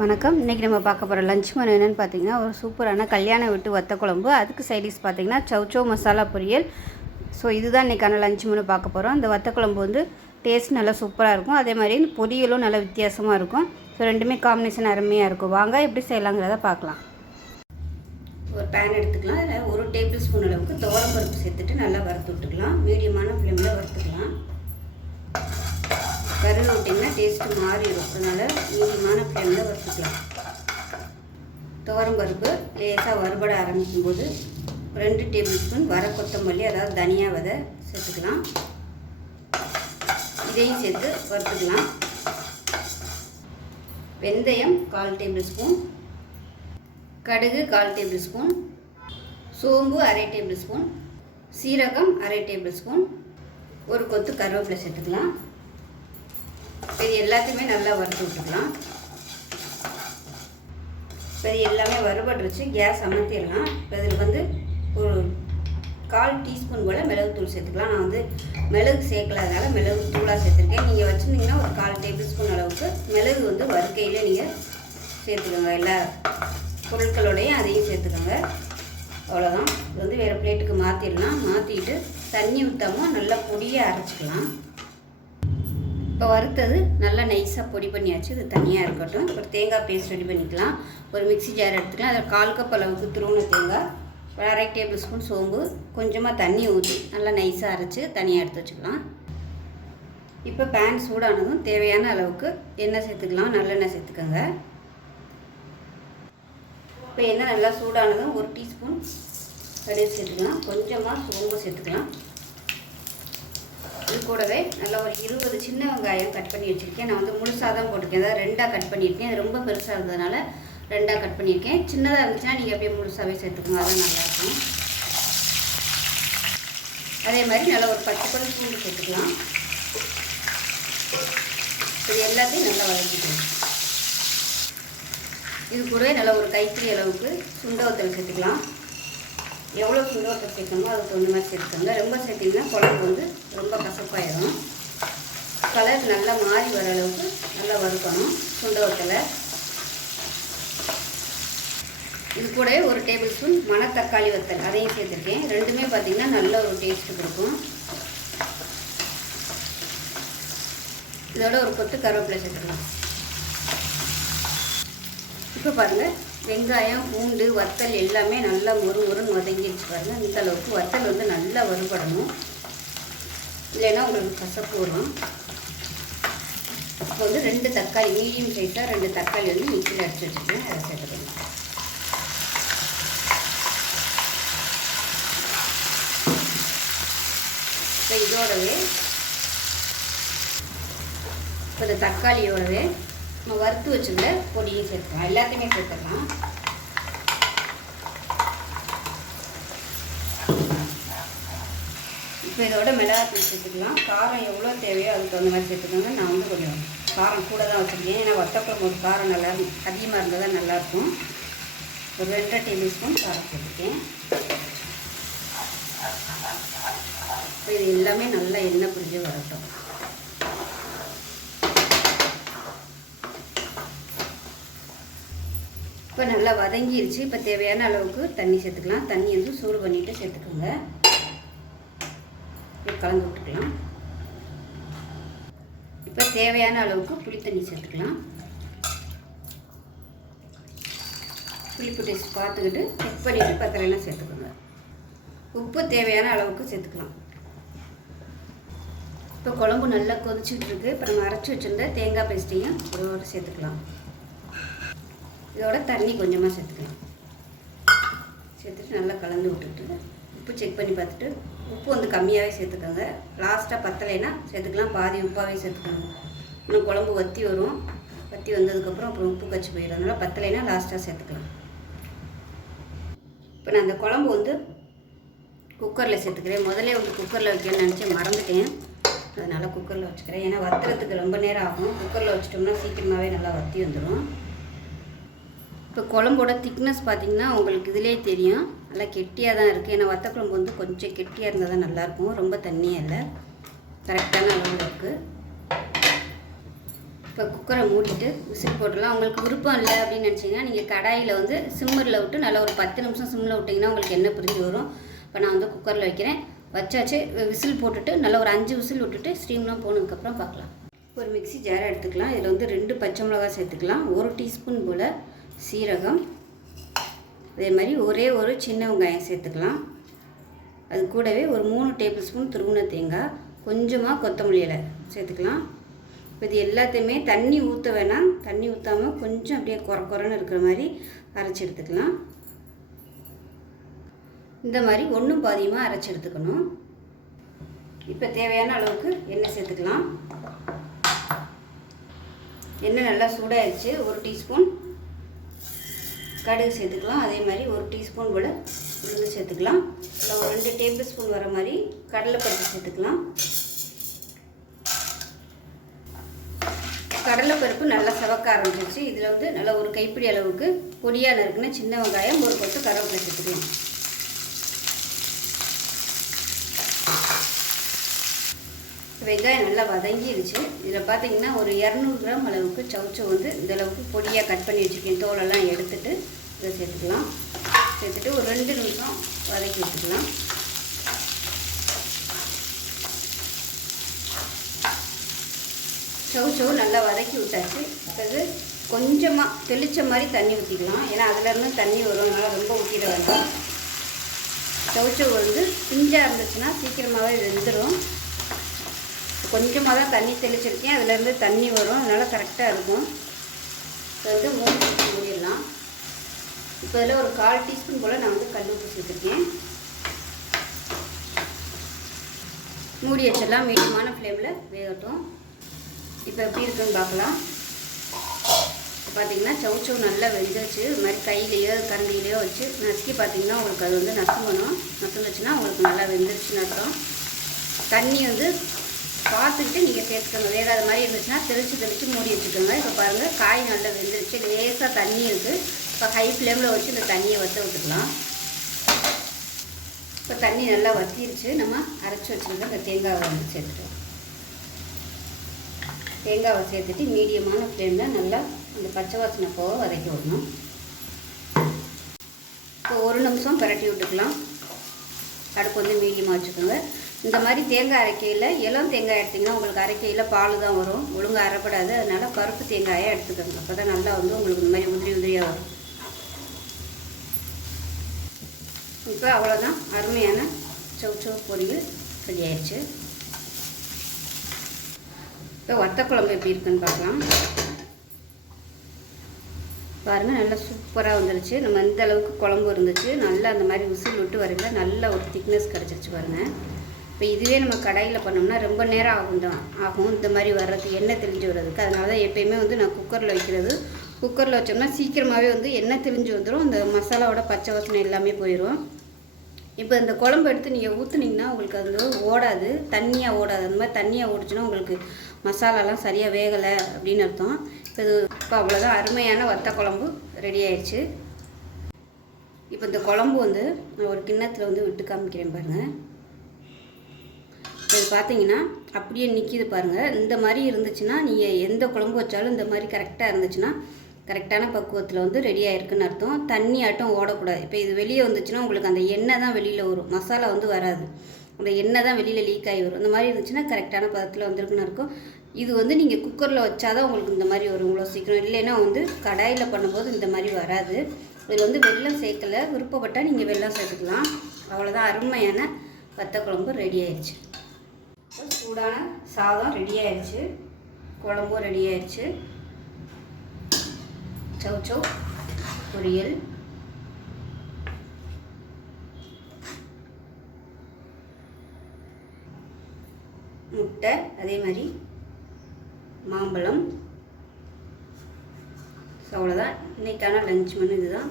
வணக்கம். இன்றைக்கி நம்ம பார்க்க போகிற லஞ்ச் மெனு என்னென்னு பார்த்தீங்கன்னா, ஒரு சூப்பரான கல்யாண வீட்டு வத்த குழம்பு. அதுக்கு சைடிஷ் பார்த்தீங்கன்னா சௌச்சௌ மசாலா பொரியல். ஸோ இதுதான் இன்றைக்கான லஞ்ச் மெனு பார்க்க போகிறோம். இந்த வத்த குழம்பு வந்து டேஸ்ட் நல்லா சூப்பராக இருக்கும். அதே மாதிரி இந்த பொரியலும் நல்லா வித்தியாசமாக இருக்கும். ஸோ ரெண்டுமே காம்பினேஷன் அருமையாக இருக்கும். வாங்க எப்படி செய்யலாங்கிறத பார்க்கலாம். ஒரு பேன் எடுத்துக்கலாம். அதில் 1 டேபிள் ஸ்பூன் அளவுக்கு துவரம்பருப்பு சேர்த்துட்டு நல்லா வறுத்து விட்டுக்கலாம். மீடியமான ஃப்ளேமில் வறுத்துக்கலாம். கருவில் விட்டிங்கன்னா டேஸ்ட்டு மாறிடும். அதனால் மீடியமான ஃப்ளேமில் வறுத்துக்கலாம். துவரம்பருப்பு லேசாக வறுபட ஆரம்பிக்கும் போது 2 டேபிள் ஸ்பூன் வர கொத்தமல்லி, அதாவது தனியா விதை சேர்த்துக்கலாம். இதையும் சேர்த்து வறுத்துக்கலாம். வெந்தயம் 1/4 டேபிள் ஸ்பூன், கடுகு 1/4 டேபிள் ஸ்பூன், சோம்பு 1/2 டேபிள் ஸ்பூன், சீரகம் 1/2 டேபிள் ஸ்பூன், ஒரு கொத்து கருவேப்பிலை சேர்த்துக்கலாம். இது எல்லாத்தையுமே நல்லா வறுத்து விட்டுக்கலாம். இப்போ இது எல்லாமே வறுபட்டுருச்சு. கேஸ் அமர்த்திடலாம். இப்போ இதில் வந்து ஒரு 1/4 டீஸ்பூன் போல் மிளகுத்தூள் சேர்த்துக்கலாம். நான் வந்து மிளகு சேர்க்கலாதனால மிளகு தூளாக சேர்த்துருக்கேன். நீங்கள் வச்சுருந்தீங்கன்னா ஒரு 1/4 டேபிள் ஸ்பூன் அளவுக்கு மிளகு வந்து வறுக்கையில் நீங்கள் சேர்த்துக்கோங்க. எல்லா பொருட்களோடையும் அதையும் சேர்த்துக்கோங்க. அவ்வளோதான். இது வந்து வேறு பிளேட்டுக்கு மாற்றிடலாம். மாற்றிட்டு தண்ணி ஊற்றாமல் நல்லா பொடியாக அரைச்சிக்கலாம். இப்போ வறுத்தது நல்லா நைஸாக பொடி பண்ணியாச்சு. இது தனியாக இருக்கட்டும். ஒரு தேங்காய் பேஸ்ட் ரெடி பண்ணிக்கலாம். ஒரு மிக்ஸி ஜார் எடுத்துக்கலாம். அதில் 1/4 கப் அளவுக்கு துருவன தேங்காய், 1/2 டேபிள் ஸ்பூன் சோம்பு, கொஞ்சமாக தண்ணி ஊற்றி நல்லா நைஸாக அரைச்சி தனியாக எடுத்து வச்சுக்கலாம். இப்போ பேன் சூடானதும் தேவையான அளவுக்கு எண்ணெய் சேர்த்துக்கலாம். நல்லெண்ணெய் சேர்த்துக்கோங்க. இப்போ எண்ணெய் நல்லா சூடானதும் 1 டீஸ்பூன் கடுகு சேர்த்துக்கலாம். கொஞ்சமாக சோம்பு சேர்த்துக்கலாம். இது கூடவே நல்லா ஒரு 20 சின்ன வெங்காயம் கட் பண்ணி வச்சுருக்கேன். நான் வந்து முழுசாக தான் போட்டிருக்கேன். அதாவது 2ஆக கட் பண்ணியிருக்கேன். அது ரொம்ப பெருசாக இருந்ததுனால 2ஆக கட் பண்ணியிருக்கேன். சின்னதாக இருந்துச்சுன்னா நீங்கள் அப்படியே முழுசாகவே சேர்த்துக்கோங்க. அதான் நல்லாயிருக்கும். அதே மாதிரி நல்லா ஒரு 10 பல் பூண்டு சேர்த்துக்கலாம். இது எல்லாத்தையும் நல்லா வதக்கிக்கலாம். இது கூடவே நல்லா ஒரு கைப்பிடி அளவுக்கு சுண்டவத்தல் சேர்த்துக்கலாம். எவ்வளோ சுண்டவத்தல் சேர்க்கணுமோ அதுக்கு தகுந்த மாதிரி சேர்த்துக்கோங்க. ரொம்ப சேர்த்திங்கன்னா குழம்பு வந்து ரொம்ப கசப்பாயிடும். கலர் நல்லா மாறி வர அளவுக்கு நல்லா வறுக்கணும் சுண்டவத்தலை. இது கூட ஒரு டேபிள் ஸ்பூன் மணத்தக்காளி வத்தல் அதையும் சேர்த்துருக்கேன். ரெண்டுமே பார்த்திங்கன்னா நல்ல ஒரு டேஸ்ட்டு கொடுக்கும். இதோட ஒரு கொத்து கருவேப்பிலை சேர்த்துக்கலாம். இப்போ பாருங்கள், வெங்காயம், பூண்டு, வத்தல் எல்லாமே நல்லா மொறுன்னு வதங்கிடுச்சு பாருங்கள். இந்த அளவுக்கு வத்தல் வந்து நல்லா வறுபடணும். இல்லைன்னா உங்களுக்கு கசப்பு வரும். இப்போ வந்து 2 தக்காளி, மீடியம் சைஸாக 2 தக்காளி வந்து மிக்சியில் அடிச்சு வச்சுருக்கேன். அதை சேர்த்துக்கணும். இப்போ இதோடவே இப்போ இந்த தக்காளியோடவே நம்ம வறுத்து வச்சுருந்த பொடியும் சேர்த்துக்கலாம். எல்லாத்தையுமே சேர்த்துக்கலாம். இப்போ இதோட மிளகாத்தூள் சேர்த்துக்கலாம். காரம் எவ்வளோ தேவையோ அதுக்கு தகுந்த மாதிரி சேர்த்துக்கோங்க. நான் வந்து கொஞ்சம் காரம் கூட தான் வச்சுருக்கேன். ஏன்னா வத்தக்குழம்பு காரம் நல்லா அதிகமாக இருந்தால் தான் நல்லாயிருக்கும். ஒரு 2 டேபிள் ஸ்பூன் காரம் சேர்த்துக்கேன். இப்போ இது எல்லாமே நல்லா எண்ணெய் பிரிஞ்சு வரட்டும். இப்போ நல்லா வதங்கிருச்சு. இப்போ தேவையான அளவுக்கு தண்ணி சேர்த்துக்கலாம். தண்ணி வந்து சூடு பண்ணிவிட்டு சேர்த்துக்கோங்க. கலந்து விட்டுக்கலாம். இப்போ தேவையான அளவுக்கு புளி தண்ணி சேர்த்துக்கலாம். புளிப்பு டேஸ்ட் பார்த்துக்கிட்டு செக் பண்ணிவிட்டு பத்தலைலாம் சேர்த்துக்கோங்க. உப்பு தேவையான அளவுக்கு சேர்த்துக்கலாம். இப்போ குழம்பு நல்லா கொதிச்சுட்டு இருக்கு. இப்போ நம்ம அரைச்சி வச்சுருந்த தேங்காய் பேஸ்ட்டையும் ஒரு சேர்த்துக்கலாம். இதோட தண்ணி கொஞ்சமாக சேர்த்துக்கலாம். சேர்த்துட்டு நல்லா கலந்து விட்டுட்டு உப்பு செக் பண்ணி பார்த்துட்டு உப்பு வந்து கம்மியாகவே சேர்த்துக்கோங்க. லாஸ்ட்டாக பத்தலைன்னா சேர்த்துக்கலாம். பாதி உப்பாகவே சேர்த்துக்கோங்க. இன்னும் குழம்பு வற்றி வரும். வற்றி வந்ததுக்கப்புறம் அப்புறம் உப்பு கச்சி போயிடும். அதனால் பத்தலைன்னா லாஸ்ட்டாக சேர்த்துக்கலாம். இப்போ நான் அந்த குழம்பு வந்து குக்கரில் சேர்த்துக்கிறேன். முதல்ல வந்து குக்கரில் வைக்கணும்னு நினச்சி மறந்துட்டேன். அதனால் குக்கரில் வச்சுக்கிறேன். ஏன்னா வத்துறதுக்கு ரொம்ப நேரம் ஆகும். குக்கரில் வச்சிட்டோம்னா சீக்கிரமாகவே நல்லா வற்றி வந்துடும். இப்போ குழம்போட திக்னஸ் பார்த்திங்கன்னா உங்களுக்கு இதிலே தெரியும். நல்லா கெட்டியாக தான் இருக்குது. ஏன்னா வத்த குழம்பு வந்து கொஞ்சம் கெட்டியாக இருந்தால் தான் நல்லாயிருக்கும். ரொம்ப தண்ணியாக இல்லை, கரெக்டான அளவில் இருக்குது. இப்போ குக்கரை மூடிட்டு விசில் போட்டுடலாம். உங்களுக்கு விருப்பம் இல்லை அப்படின்னு நினச்சிங்கன்னா நீங்கள் கடாயில் வந்து சிம்மரில் விட்டு நல்லா ஒரு 10 நிமிஷம் சிம்மில் விட்டிங்கன்னா உங்களுக்கு எண்ணெய் பிரிஞ்சு வரும். இப்போ நான் வந்து குக்கரில் வைக்கிறேன். வச்சாச்சு. விசில் போட்டுட்டு நல்லா ஒரு 5 விசில் விட்டுட்டு ஸ்டீம்லாம் போனதுக்கப்புறம் பார்க்கலாம். ஒரு மிக்ஸி ஜாரை எடுத்துக்கலாம். இதில் வந்து 2 பச்சை மிளகாய் சேர்த்துக்கலாம். 1 டீஸ்பூன் போல் சீரகம், அதே மாதிரி ஒரே ஒரு சின்ன வெங்காயம் சேர்த்துக்கலாம். அது கூடவே ஒரு 3 டேபிள் ஸ்பூன் துருவின தேங்காய், கொஞ்சமாக கொத்தமல்லி இலை சேர்த்துக்கலாம். இப்போ இது எல்லாத்தையுமே தண்ணி ஊற்ற வேணாம். தண்ணி ஊற்றாமல் கொஞ்சம் அப்படியே குறன்னு இருக்கிற மாதிரி அரைச்சி எடுத்துக்கலாம். இந்த மாதிரி ஒன்றும் பாதியமாக அரைச்சி எடுத்துக்கணும். இப்போ தேவையான அளவுக்கு எண்ணெய் சேர்த்துக்கலாம். எண்ணெய் நல்லா சூடாகிடுச்சு. 1 டீஸ்பூன் கடுகு சேர்த்துக்கலாம். அதே மாதிரி 1 டீஸ்பூன் போல் உளுந்து சேர்த்துக்கலாம். இல்லை ஒரு 2 டேபிள் ஸ்பூன் வர மாதிரி கடலைப்பருப்பு சேர்த்துக்கலாம். கடலைப்பருப்பு நல்லா சவக்க ஆரம்பிச்சிருச்சு. இதில் வந்து நல்லா ஒரு கைப்பிடி அளவுக்கு பொடியாக நறுக்குன்னா சின்ன வெங்காயம், ஒரு கொத்து கருவேப்பிலை சேர்த்துக்கலாம். வெங்காயம் நல்லா வதங்கிடுச்சு. இதில் பார்த்தீங்கன்னா ஒரு 200 கிராம் அளவுக்கு சவுச்சவு வந்து இந்த அளவுக்கு பொடியாக கட் பண்ணி வச்சுருக்கேன். தோலெல்லாம் எடுத்துட்டு இதை சேர்த்துக்கலாம். சேர்த்துட்டு ஒரு 2 நிமிஷம் வதக்கி வச்சுக்கலாம். சவுச்சவு நல்லா வதக்கி விட்டாச்சு. அது கொஞ்சமாக தெளித்த மாதிரி தண்ணி ஊற்றிக்கலாம். ஏன்னா அதிலேருந்து தண்ணி வரும். அதனால் ரொம்ப ஊற்றிட வேண்டாம். சவுச்சவு வந்து பிஞ்சாக இருந்துச்சுன்னா சீக்கிரமாகவே வெந்துடும். கொஞ்சமாக தான் தண்ணி தெளிச்சிருக்கேன். அதிலேருந்து தண்ணி வரும். அதனால் கரெக்டாக இருக்கும். இப்போ வந்து மூடிடலாம். இப்போ இதில் ஒரு 1/4 டீஸ்பூன் போல் நான் வந்து கல் உப்பு சேர்த்துருக்கேன். மூடி வச்சிடலாம். மீடியமான ஃப்ளேமில் வேகட்டும். இப்போ எப்படி இருக்குன்னு பார்க்கலாம். இப்போ பார்த்தீங்கன்னா சவுச்சவு நல்லா வெந்துச்சு. இது மாதிரி கையிலையோ கரண்டிலையோ வச்சு நசுக்கி பார்த்தீங்கன்னா உங்களுக்கு அது வந்து நசுங்குச்சுன்னா உங்களுக்கு நல்லா வெந்துருச்சுன்னு அர்த்தம். தண்ணி வந்து பார்த்துக்கிட்டு நீங்கள் சேர்த்துக்கோங்க. வேகாத மாதிரி இருந்துச்சுன்னா தெளித்து மூடி வச்சுக்கோங்க. இப்போ பாருங்கள் காய் நல்லா வெந்துருச்சு. லேசாக தண்ணி இருக்குது. இப்போ ஹை ஃப்ளேமில் வச்சு இந்த தண்ணியை வற்ற விட்டுக்கலாம். இப்போ தண்ணி நல்லா வற்றிருச்சு. நம்ம அரைச்சி வச்சுருக்க இந்த தேங்காவை வந்து சேர்த்துக்கலாம். தேங்காவை சேர்த்துட்டு மீடியமான ஃப்ளேமில் நல்லா அந்த பச்சை வாசனை போக வதக்கி விடணும். இப்போ 1 நிமிஷம் பரட்டி விட்டுக்கலாம். அடுப்பு வந்து மீடியமாக வச்சுக்கோங்க. இந்த மாதிரி தேங்காய் அரைக்கையில் இளம் தேங்காய் எடுத்திங்கன்னா உங்களுக்கு அரைக்கையில் பால் தான் வரும். ஒழுங்காக அரைப்படாது. அதனால் பருப்பு தேங்காயை எடுத்துக்கோங்க. அப்போ தான் நல்லா வந்து உங்களுக்கு இந்த மாதிரி உதிரியாக வரும். இப்போ அவ்வளோதான். அருமையான சவுச்சவு பொரியல் ரெடி ஆயிடுச்சு. இப்போ வத்தக்குழம்பு எப்படி இருக்குன்னு பார்க்கலாம். பாருங்கள் நல்லா சூப்பராக வந்துருச்சு. நம்ம இந்த அளவுக்கு குழம்பு இருந்துச்சு. நல்லா அந்த மாதிரி விசில் விட்டு வரையில் நல்ல ஒரு திக்னஸ் கிடச்சிருச்சு பாருங்கள். இப்போ இதுவே நம்ம கடாயில் பண்ணோம்னா ரொம்ப நேரம் ஆகும் இந்த மாதிரி வர்றது, எண்ணெய் தெளிஞ்சு வர்றதுக்கு. அதனால தான் எப்போயுமே வந்து நான் குக்கரில் வைக்கிறது. குக்கரில் வச்சோம்னா சீக்கிரமாகவே வந்து எண்ணெய் தெளிஞ்சு வந்துடும். அந்த மசாலாவோட பச்சை வாசனை எல்லாமே போயிடும். இப்போ இந்த குழம்பு எடுத்து நீங்கள் ஊற்றுனீங்கன்னா உங்களுக்கு அது ஓடாது, தண்ணியாக ஓடாது. அந்த மாதிரி தண்ணியாக ஓடிச்சுன்னா உங்களுக்கு மசாலாலாம் சரியாக வேகலை அப்படின்னு அர்த்தம். இப்போ அவ்வளோதான். அருமையான வத்த குழம்பு ரெடி ஆயிடுச்சு. இப்போ இந்த குழம்பு வந்து நான் ஒரு கிண்ணத்தில் வந்து விட்டு காமிக்கிறேன் பாருங்கள். இது பார்த்தீங்கன்னா அப்படியே நிற்கிது பாருங்கள். இந்த மாதிரி இருந்துச்சுன்னா நீங்கள் எந்த குழம்பு வச்சாலும் இந்த மாதிரி கரெக்டாக இருந்துச்சுன்னா கரெக்டான பக்குவத்தில் வந்து ரெடி ஆகிருக்குன்னு அர்த்தம். தண்ணி ஆட்டம் ஓடக்கூடாது. இப்போ இது வெளியே வந்துச்சுன்னா உங்களுக்கு அந்த எண்ணெய் தான் வெளியில் வரும், மசாலா வந்து வராது. அந்த எண்ணெய் தான் வெளியில் லீக் ஆகி வரும். இந்த மாதிரி இருந்துச்சுன்னா கரெக்டான பதத்தில் வந்துருக்குன்னு இருக்கும். இது வந்து நீங்கள் குக்கரில் வச்சாதான் உங்களுக்கு இந்த மாதிரி வரும் இவ்வளோ சீக்கிரம். இல்லைன்னா வந்து கடாயில் பண்ணும்போது இந்த மாதிரி வராது. இதில் வந்து வெல்லம் சேர்க்கலை. விருப்பப்பட்டால் நீங்கள் வெல்லம் சேர்த்துக்கலாம். அவ்வளோதான். அருமையான வத்த குழம்பு ரெடி ஆயிடுச்சு. சூடான சாதம் ரெடி ஆயிடுச்சு. குழம்பும் ரெடி ஆயிடுச்சு. சவுச்சவு பொரியல், முட்டை, அதே மாதிரி மாம்பழம். ஸோ அவ்வளோதான். இன்றைக்கான லஞ்ச் மெனு இதுதான்.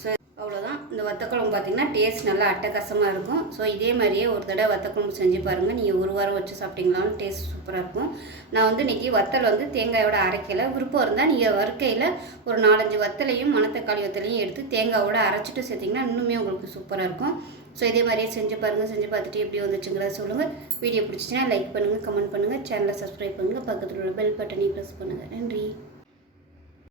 ஸோ அவ்வளோதான். இந்த வத்தக்குழம்பு பார்த்திங்கன்னா டேஸ்ட் நல்லா அட்டகாசமாக இருக்கும். ஸோ இதே மாதிரியே ஒரு தடவை வத்தக்குழம்பு செஞ்சு பாருங்கள். நீங்கள் ஒரு வாரம் வச்சு சாப்பிட்டீங்களாலும் டேஸ்ட் சூப்பராக இருக்கும். நான் வந்து இன்றைக்கி வத்தல் வந்து தேங்காயோட அரைக்கலை. விருப்பம் இருந்தால் நீங்கள் வறுக்கையில் ஒரு 4-5 வத்தலையும் மணத்தக்காளி வத்தலையும் எடுத்து தேங்காயோட அரைச்சிட்டு சேர்த்திங்கன்னா இன்னுமே உங்களுக்கு சூப்பராக இருக்கும். ஸோ இதே மாதிரியே செஞ்சு பாருங்கள். செஞ்சு பார்த்துட்டு எப்படி வந்துச்சுங்கிறத சொல்லுங்கள். வீடியோ பிடிச்சிச்சின்னா லைக் பண்ணுங்கள், கமெண்ட் பண்ணுங்கள், சேனலை சப்ஸ்கிரைப் பண்ணுங்கள், பக்கத்தில் உள்ள பெல் பட்டனையும் ப்ரெஸ் பண்ணுங்கள். நன்றி.